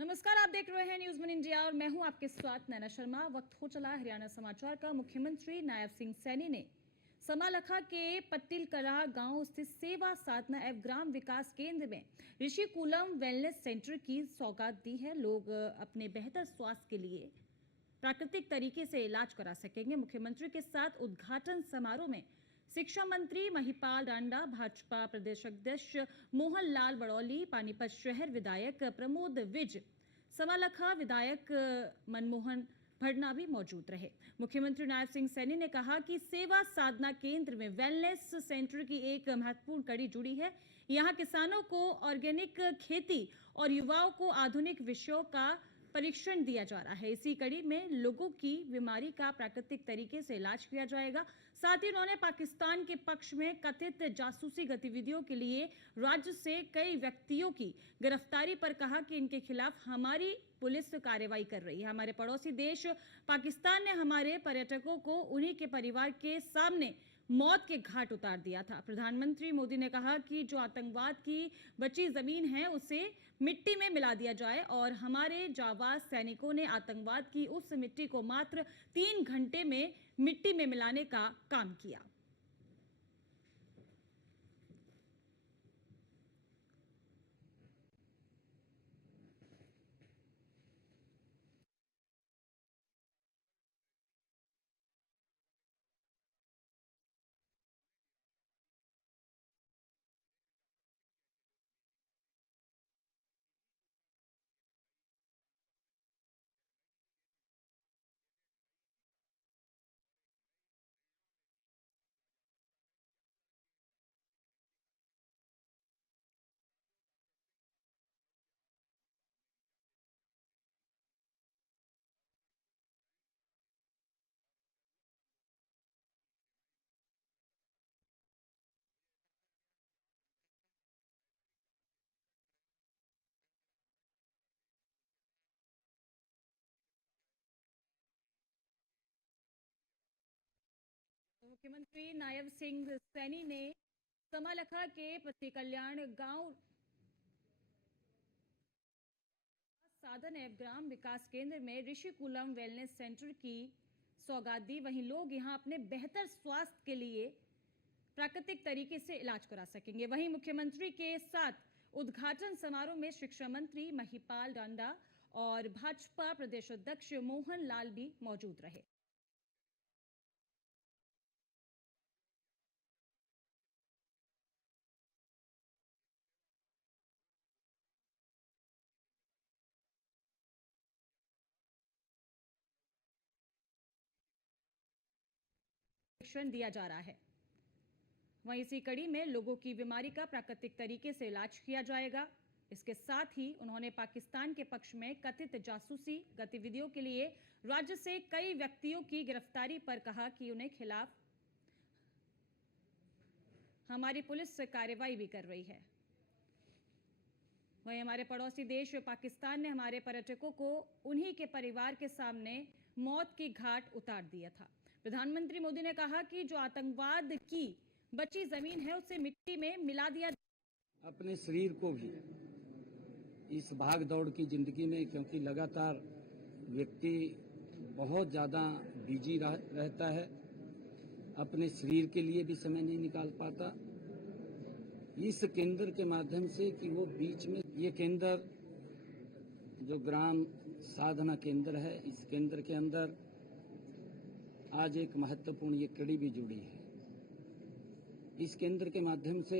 नमस्कार, आप देख रहे हैं न्यूज़ वन इंडिया और मैं हूं आपके साथ नैना शर्मा। वक्त हो चला हरियाणा समाचार का। मुख्यमंत्री नायब सिंह सैनी ने समालखा के पट्टिल कला गांव स्थित सेवा साधना एवं ग्राम विकास केंद्र में ऋषि कूलम वेलनेस सेंटर की सौगात दी है। लोग अपने बेहतर स्वास्थ्य के लिए प्राकृतिक तरीके से इलाज करा सकेंगे। मुख्यमंत्री के साथ उद्घाटन समारोह में शिक्षा मंत्री महिपाल रांडा, भाजपा प्रदेश अध्यक्ष मोहन लाल बड़ौली, पानीपत शहर विधायक प्रमोद विज, समालखा विधायक मनमोहन भड़ना भी मौजूद रहे। मुख्यमंत्री नायब सिंह सैनी ने कहा कि सेवा साधना केंद्र में वेलनेस सेंटर की एक महत्वपूर्ण कड़ी जुड़ी है। यहाँ किसानों को ऑर्गेनिक खेती और युवाओं को आधुनिक विषयों का परीक्षण दिया जा रहा है। इसी कड़ी में लोगों की बीमारी का प्राकृतिक तरीके से इलाज किया जाएगा। साथ ही उन्होंने पाकिस्तान के पक्ष में कथित जासूसी गतिविधियों के लिए राज्य से कई व्यक्तियों की गिरफ्तारी पर कहा कि इनके खिलाफ हमारी पुलिस कार्रवाई कर रही है। हमारे पड़ोसी देश पाकिस्तान ने हमारे पर्यटकों को उन्हीं के परिवार के सामने मौत के घाट उतार दिया था। प्रधानमंत्री मोदी ने कहा कि जो आतंकवाद की बची जमीन है उसे मिट्टी में मिला दिया जाए और हमारे जाबाज सैनिकों ने आतंकवाद की उस मिट्टी को मात्र 3 घंटे में मिट्टी में मिलाने का काम किया। मुख्यमंत्री नायब सिंह सैनी ने समालखा के पति कल्याण गांव साधन एवं ग्राम विकास केंद्र में ऋषि कूलम वेलनेस सेंटर की सौगात दी। वहीं लोग यहां अपने बेहतर स्वास्थ्य के लिए प्राकृतिक तरीके से इलाज करा सकेंगे। वहीं मुख्यमंत्री के साथ उद्घाटन समारोह में शिक्षा मंत्री महिपाल रांडा और भाजपा प्रदेश अध्यक्ष मोहन लाल भी मौजूद रहे। परीक्षण दिया जा रहा है। वहीं इसी कड़ी में लोगों की बीमारी का प्राकृतिक तरीके से इलाज किया जाएगा। इसके साथ ही उन्होंने पाकिस्तान के पक्ष में कथित जासूसी गतिविधियों के लिए राज्य से कई व्यक्तियों की गिरफ्तारी पर कहा कि उन्हें खिलाफ हमारी पुलिस कार्रवाई भी कर रही है। वहीं हमारे पड़ोसी देश पाकिस्तान ने हमारे पर्यटकों को उन्हीं के परिवार के सामने मौत की घाट उतार दिया था। प्रधानमंत्री मोदी ने कहा कि जो आतंकवाद की बची जमीन है उसे मिट्टी में मिला दिया। अपने शरीर को भी इस भाग दौड़ की जिंदगी में, क्योंकि लगातार व्यक्ति बहुत ज़्यादा बिजी रहता है, अपने शरीर के लिए भी समय नहीं निकाल पाता। इस केंद्र के माध्यम से कि वो बीच में ये केंद्र जो ग्राम साधना केंद्र है, इस केंद्र के अंदर आज एक महत्वपूर्ण ये कड़ी भी जुड़ी है। इस केंद्र के माध्यम से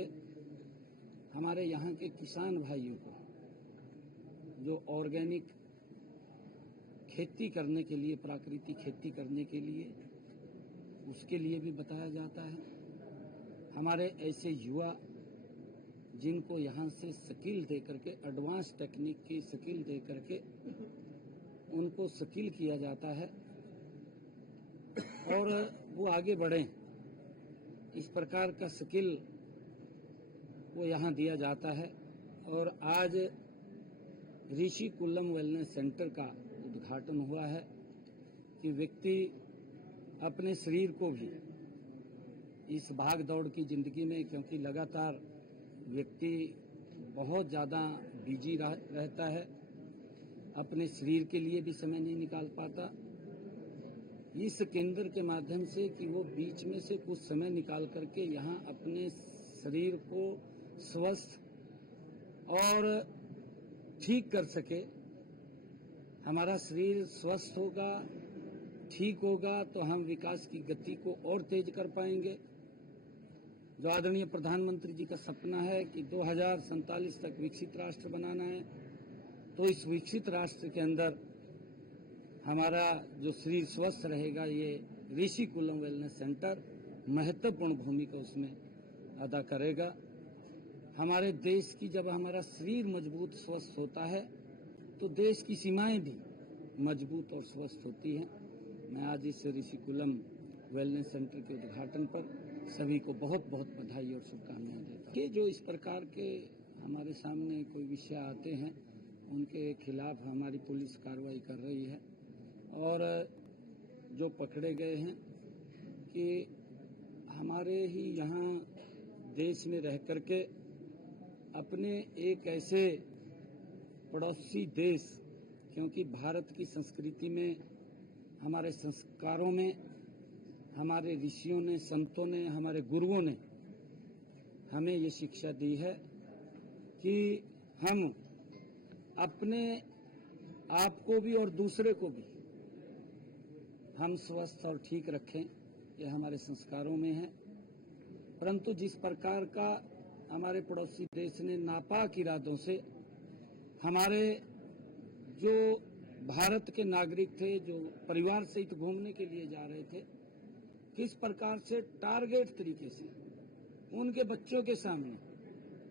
हमारे यहाँ के किसान भाइयों को जो ऑर्गेनिक खेती करने के लिए, प्राकृतिक खेती करने के लिए, उसके लिए भी बताया जाता है। हमारे ऐसे युवा जिनको यहाँ से स्किल दे करके, एडवांस टेक्निक की स्किल दे करके उनको स्किल किया जाता है और वो आगे बढ़ें, इस प्रकार का स्किल वो यहाँ दिया जाता है। और आज ऋषि कूलम वेलनेस सेंटर का उद्घाटन हुआ है कि व्यक्ति अपने शरीर को भी इस भाग दौड़ की जिंदगी में, क्योंकि लगातार व्यक्ति बहुत ज़्यादा बिजी रहता है, अपने शरीर के लिए भी समय नहीं निकाल पाता। इस केंद्र के माध्यम से कि वो बीच में से कुछ समय निकाल करके यहाँ अपने शरीर को स्वस्थ और ठीक कर सके। हमारा शरीर स्वस्थ होगा, ठीक होगा तो हम विकास की गति को और तेज कर पाएंगे। जो आदरणीय प्रधानमंत्री जी का सपना है कि 2047 तक विकसित राष्ट्र बनाना है, तो इस विकसित राष्ट्र के अंदर हमारा जो शरीर स्वस्थ रहेगा, ये ऋषिकुलम वेलनेस सेंटर महत्वपूर्ण भूमिका उसमें अदा करेगा। हमारे देश की जब हमारा शरीर मजबूत स्वस्थ होता है तो देश की सीमाएं भी मजबूत और स्वस्थ होती हैं। मैं आज इस ऋषिकुलम वेलनेस सेंटर के उद्घाटन पर सभी को बहुत बहुत बधाई और शुभकामनाएं देता हूं। कि जो इस प्रकार के हमारे सामने कोई विषय आते हैं उनके खिलाफ हमारी पुलिस कार्रवाई कर रही है और जो पकड़े गए हैं कि हमारे ही यहाँ देश में रह करके अपने एक ऐसे पड़ोसी देश, क्योंकि भारत की संस्कृति में, हमारे संस्कारों में, हमारे ऋषियों ने, संतों ने, हमारे गुरुओं ने हमें ये शिक्षा दी है कि हम अपने आप को भी और दूसरे को भी हम स्वस्थ और ठीक रखें। ये हमारे संस्कारों में है। परंतु जिस प्रकार का हमारे पड़ोसी देश ने नापाक इरादों से हमारे जो भारत के नागरिक थे, जो परिवार सहित घूमने के लिए जा रहे थे, किस प्रकार से टारगेट तरीके से उनके बच्चों के सामने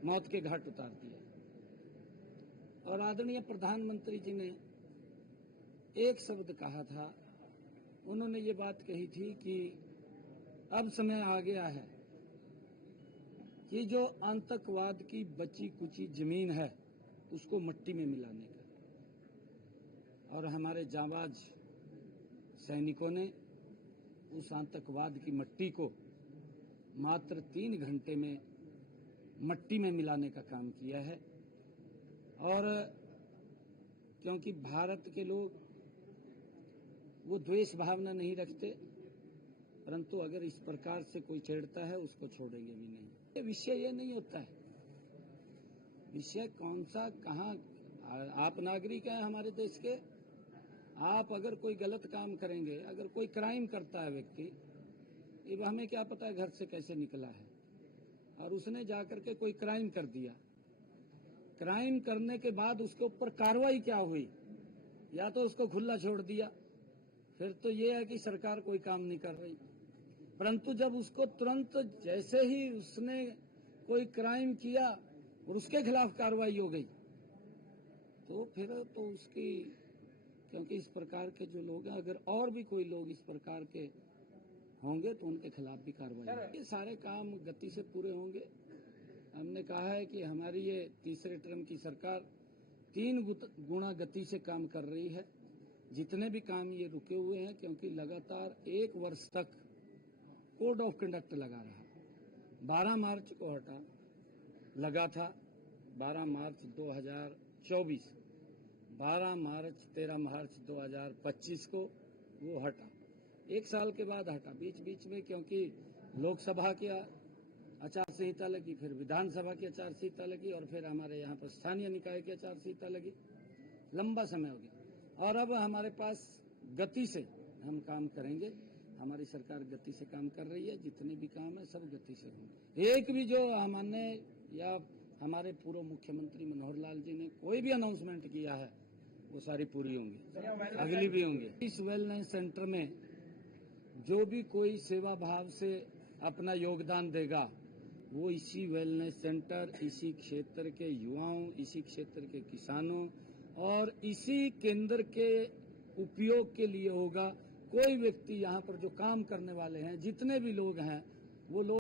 मौत के घाट उतार दिया। और आदरणीय प्रधानमंत्री जी ने एक शब्द कहा था, उन्होंने ये बात कही थी कि अब समय आ गया है कि जो आतंकवाद की बची कुची जमीन है उसको मिट्टी में मिलाने का। और हमारे जांबाज सैनिकों ने उस आतंकवाद की मिट्टी को मात्र 3 घंटे में मिट्टी में मिलाने का काम किया है। और क्योंकि भारत के लोग वो द्वेष भावना नहीं रखते, परंतु अगर इस प्रकार से कोई छेड़ता है उसको छोड़ेंगे भी नहीं। ये विषय ये नहीं होता है, विषय कौन सा कहाँ। आप नागरिक हैं हमारे देश के, आप अगर कोई गलत काम करेंगे, अगर कोई क्राइम करता है व्यक्ति, अब हमें क्या पता है घर से कैसे निकला है, और उसने जाकर के कोई क्राइम कर दिया, क्राइम करने के बाद उसके ऊपर कार्रवाई क्या हुई, या तो उसको खुला छोड़ दिया, फिर तो ये है कि सरकार कोई काम नहीं कर रही। परंतु जब उसको तुरंत जैसे ही उसने कोई क्राइम किया और उसके खिलाफ कार्रवाई हो गई, तो फिर तो उसकी, क्योंकि इस प्रकार के जो लोग हैं, अगर और भी कोई लोग इस प्रकार के होंगे तो उनके खिलाफ भी कार्रवाई। ये सारे काम गति से पूरे होंगे। हमने कहा है कि हमारी ये तीसरे टर्म की सरकार 3 गुना गति से काम कर रही है। जितने भी काम ये रुके हुए हैं, क्योंकि लगातार 1 वर्ष तक कोड ऑफ कंडक्ट लगा रहा, 12 मार्च को लगा था, 12 मार्च 2024, 12 मार्च 13 मार्च 2025 को वो हटा। 1 साल के बाद हटा। बीच बीच में क्योंकि लोकसभा की आचार संहिता लगी, फिर विधानसभा की आचार संहिता लगी, और फिर हमारे यहाँ पर स्थानीय निकाय की आचार संहिता लगी, लंबा समय हो गया। और अब हमारे पास गति से हम काम करेंगे। हमारी सरकार गति से काम कर रही है। जितने भी काम है सब गति से होंगे। एक भी जो हमने या हमारे पूर्व मुख्यमंत्री मनोहर लाल जी ने कोई भी अनाउंसमेंट किया है वो सारी पूरी होंगी, अगली भी होंगी। इस वेलनेस सेंटर में जो भी कोई सेवा भाव से अपना योगदान देगा, वो इसी वेलनेस सेंटर, इसी क्षेत्र के युवाओं, इसी क्षेत्र के किसानों और इसी केंद्र के उपयोग के लिए होगा। कोई व्यक्ति यहाँ पर जो काम करने वाले हैं, जितने भी लोग हैं, वो लोग